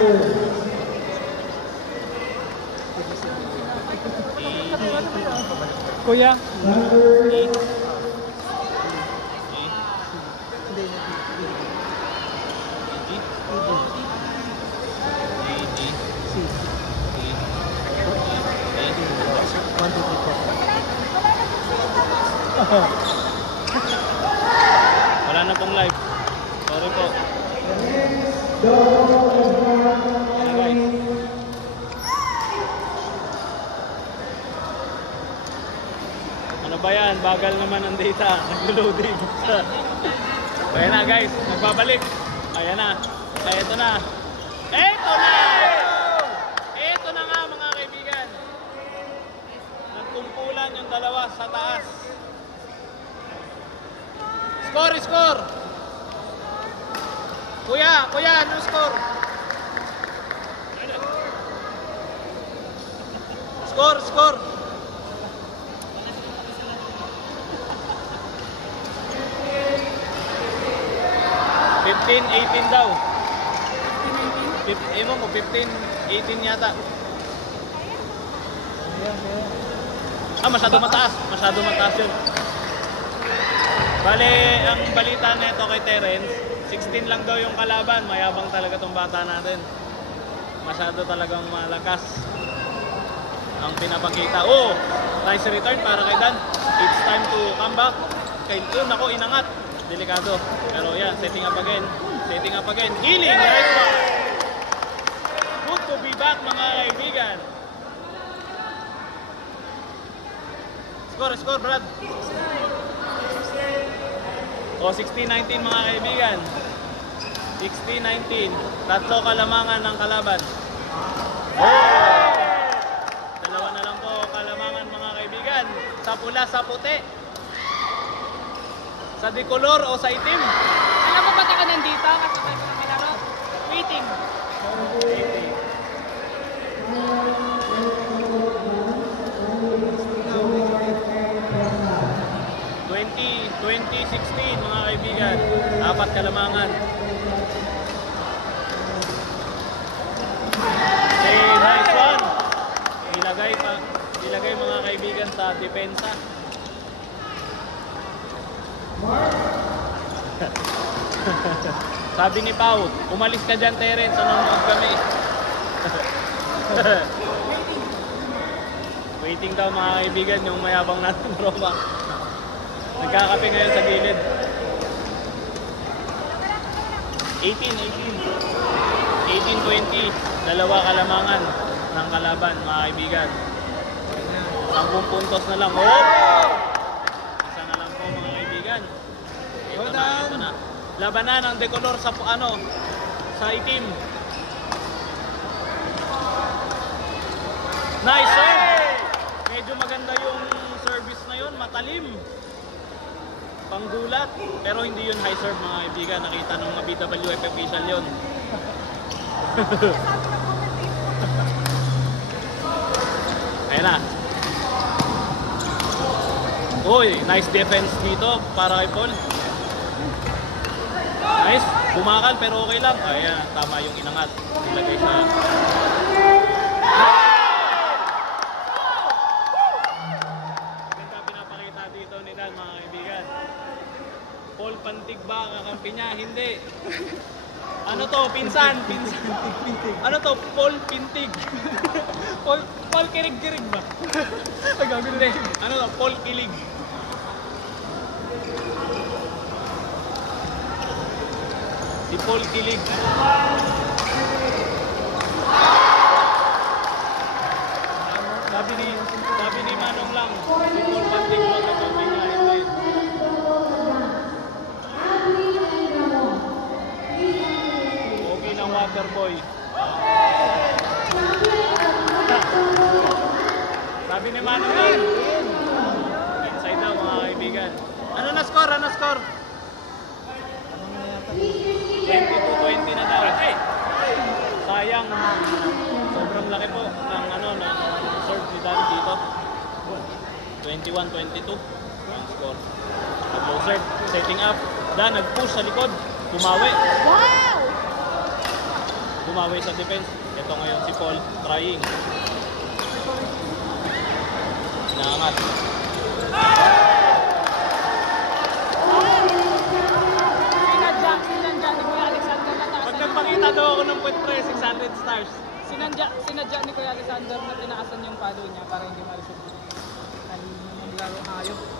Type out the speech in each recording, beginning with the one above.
Kuya? Wala na pong live. Sorry po. Ano ba yan? Bagal naman ang data. Nag-loading. Ayan na guys. Nagbabalik. Ayan na. Kaya ito na. Ito na! Ito na nga mga kaibigan. Nagkumpulan yung dalawa sa taas. Score, score! Kuya, ano score? Score! 15-18 daw. 15-18 yata. Masyado mataas yun. Bale, ang balita nito kay Terence, 16 lang daw yung kalaban. Mayabang talaga tong bata natin. Masyado talagang malakas ang pinapakita. Oh, nice return para kay Dan. It's time to come back. Nako, inangat. Delikado. Pero yan, setting up again. Healing, nice one. Good to be back mga kaibigan. Score, Brad. O, 16-19 mga kaibigan. 16-19. Tatlo kalamangan ng kalaban. Oh! Dalawa na lang po kalamangan mga kaibigan. Sa pula, sa puti. Sa decolor o sa itim. Alam mo ba't ako nandito? Kasabay ko kami laro. Waiting. 20-16 mga kaibigan. 4 kalamangan. Nice one. Ilagay mga kaibigan sa depensa. Sabi ni Pau, umalis ka dyan Terence, nanonood kami. Waiting daw mga kaibigan yung mayabang natin Roma. Nagkakape ngayon sa gilid. 18-20. Dalawa kalamangan ng kalaban mga kaibigan. 10 puntos na lang. Oh! Isa na lang po mga kaibigan. Ito na. Labanan ang decolor sa sa itim. Nice serve! Medyo maganda yung service na yun, matalim. Panggulat, pero hindi yun high serve mga kaibigan. Nakita ng mga BWF official yun. Ayan na. Uy, nice defense dito para kay Paul. Nice, bumakal pero okay lang. Ayan, tama yung inangat. Ilagay sa... Ganda pinapakita dito ni Dan mga kaibigan. Paul Pantig ba kakampi niya? Hindi. Ano to? Pinsan. Ano to? Paul Pintig. Paul Kirig-Kirig ba? Hindi. Ano to? Paul Kilig. Si Paul Kilig. Sabi ni Manong lang, si Paul Pantig magkakampi niya. Okay ng Waterboy. Sabi ni Manong lang, inside daw mga kaibigan. Ano na score? 22-20 na daw. Sayang, sobrang laki po ng serve ni Dan dito. 21-22 ang score. Low serve, setting up. Dan nag-push sa likod, bumawi. Wow! bumawi sa defense. Ito ngayon si Paul, trying. Inaangat. Sinadya ni Kuya Alexander na taasan. Pag nagpakita daw ako ng puwet pre, 600 stars. Sinadya ni Kuya Alexander na tinaasan yung palo niya para hindi ma-resolve. Naglaro ayok.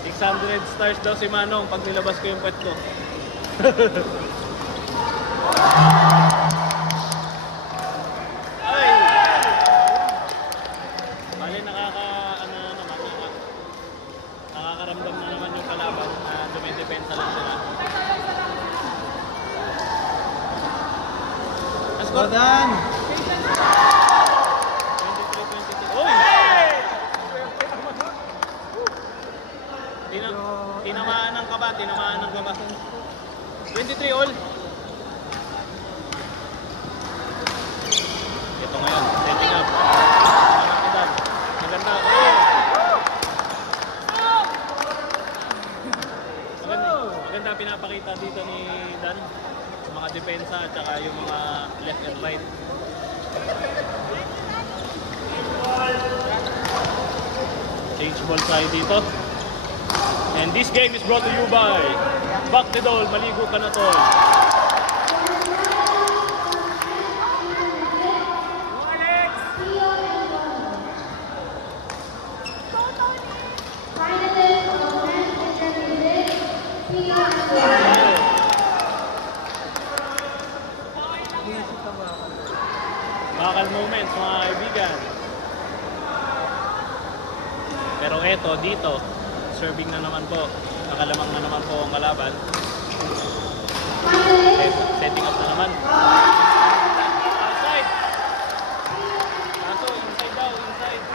600 stars daw si Manong pag nilabas ko yung puwet ko. Ay! Bali nakakaramdam na naman yung kalaban na dumidepensa lang sila. Score dan! 23-22. Uy! Tinamaan ng kaba, 23 all. Ito ngayon, setting up. Maganda. Maganda pinapakita dito ni Dan sa mga depensa at saka yung mga left and right. Change ball tayo dito. And this game is brought to you by Bactidol, maligo ka na tol. Bakal moments mga kaibigan. Pero eto dito, serving na naman po. Nakalamang na naman po ang kalaban. Setting up na naman. Outside. Kaso, inside daw, inside.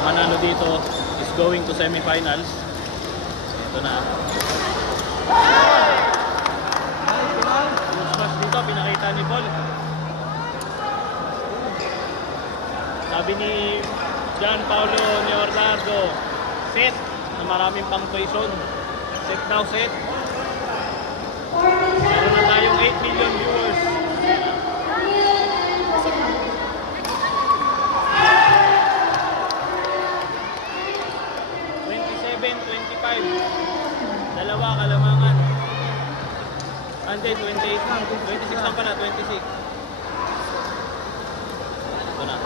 Ang manalo dito is going to semifinals. Ito na. Smash dito, pinakita ni Paul. Sabi ni John Paulo Leonardo, set na maraming punctuation. Set now, set. Meron na tayong 8 million viewers. Dalawa kalamangan. Ante 28 lang. 26 lang pala, 26. Ito na.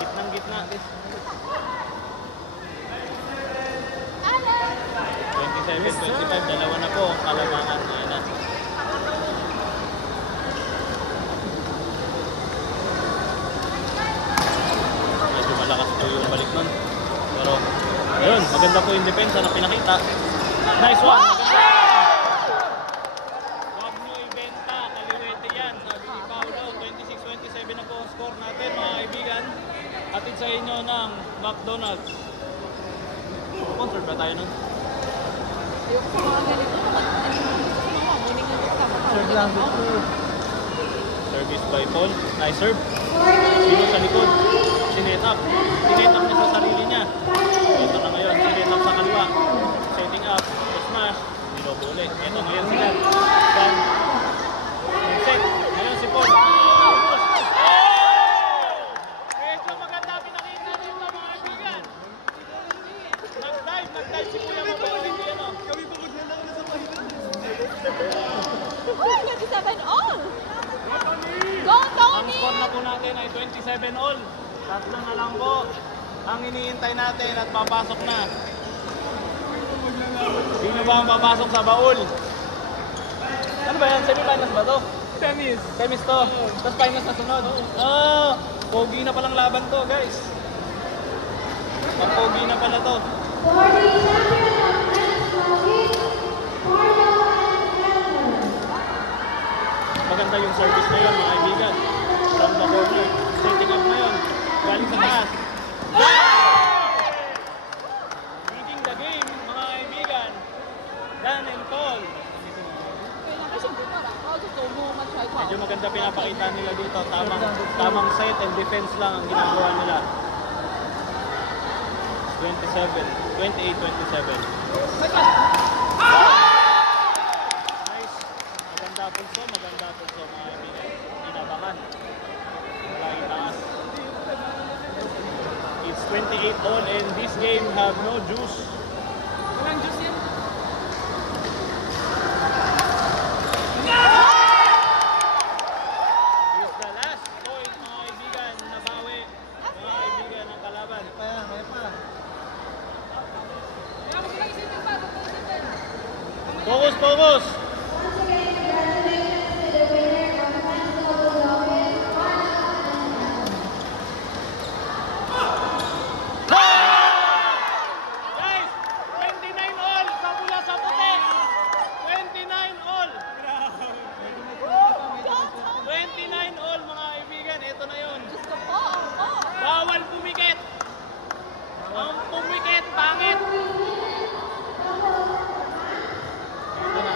Gitnang gitna. 27, 25, dalawa na po ang kalamangan. Ayan na. Medyo malakas po yung balik nun. Pero, ayun, maganda po yung depensa na pinakita. Nice one! Maganda! Huwag nyo ibenta, kaliwete yan. Sabi ni Paulo, 26-27 na po ang score natin mga kaibigan. Hatid sa inyo ng McDonald's. Sponsored ba tayo nun? Serve lang. Service by Paul. Nice serve. Sino sa likod? Sinet up. Sinet up niya sa sarili niya. Ito na ngayon. Sinet up sa kaliwa. Setting up. Smash. Nilobo ulit. Ito ngayon sila. Set. Ngayon si Paul. Medyo maganda pinakita dito mga kaibigan. Nag-dive si Kuya Mabulit. Kami pa maglalaro na sa pahilan. Uy, 27 all! Go, Tony! Ang score na po natin ay 27 all. Tatlo na lang po ang iniintay natin at papasok na. Sino ba ang papasok sa baul? Ano ba yan? Semi-finals ba to? Semis. Semis to. Tapos finals na sunod. Pogi na palang laban to guys. Pogi na pala to. Maganda yung service na yun mga kaibigan. From the corner. Setting up na yun. Galing sa taas. Leading the game mga kaibigan. Dan and Paul. Medyo maganda pinapakita nila dito. Tamang set and defense lang ang ginagawa nila. 28-27. Nice. Maganda pulso mga kaibigan. Inabakan. Wala itaas. It's 28 all and this game have no juice. Walang juice yan. It's the last point mga kaibigan. Nabawi mga kaibigan ng kalaban. Kaya mo silang isipin pa. Focus! Guys, 29 all sa mula sa puti. 29 all. 29 all mga kaibigan. Ito na yun. Bawal pumikit. Ang pumikit, pangit. Ito na.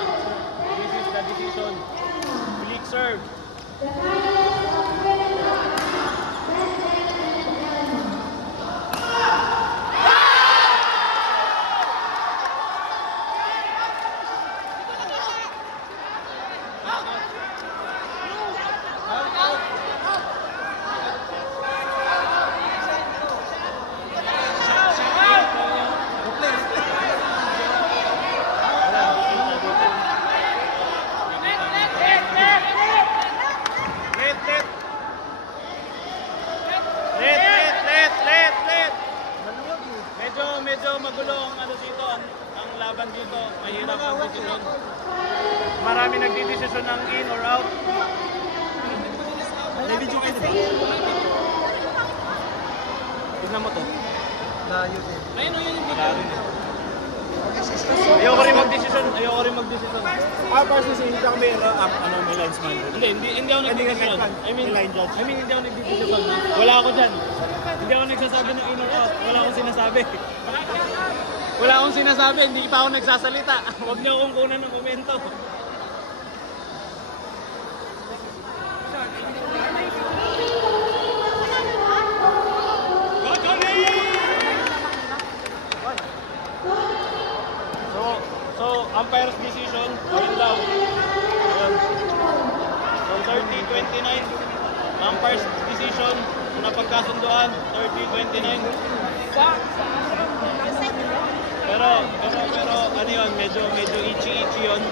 This is the decision. Flick serve. Let. Medyo magulo ang ano dito, ang laban dito. Mahirap ang desisyon. Marami nagdidesisyon ng in or out. May video kayo dito. Tignan mo to. Ayun o, yun yung Wala rin eh. Ayoko rin magdesisyon. Para sa hindi kami may linesman. Hindi ako nagdedesisyon. I mean, hindi ako nagdedesisyon. Wala ako dyan. Hindi ako nagsasabi ng in or out. Wala akong sinasabi. Hindi pa ako nagsasalita. Huwag niyo akong kunan ng komento. So, umpire's decision, going down. Ayan. So, 30-29. Umpire's decision, napagkasunduan, 30-29. Pero, ano yun, medyo itchy yun.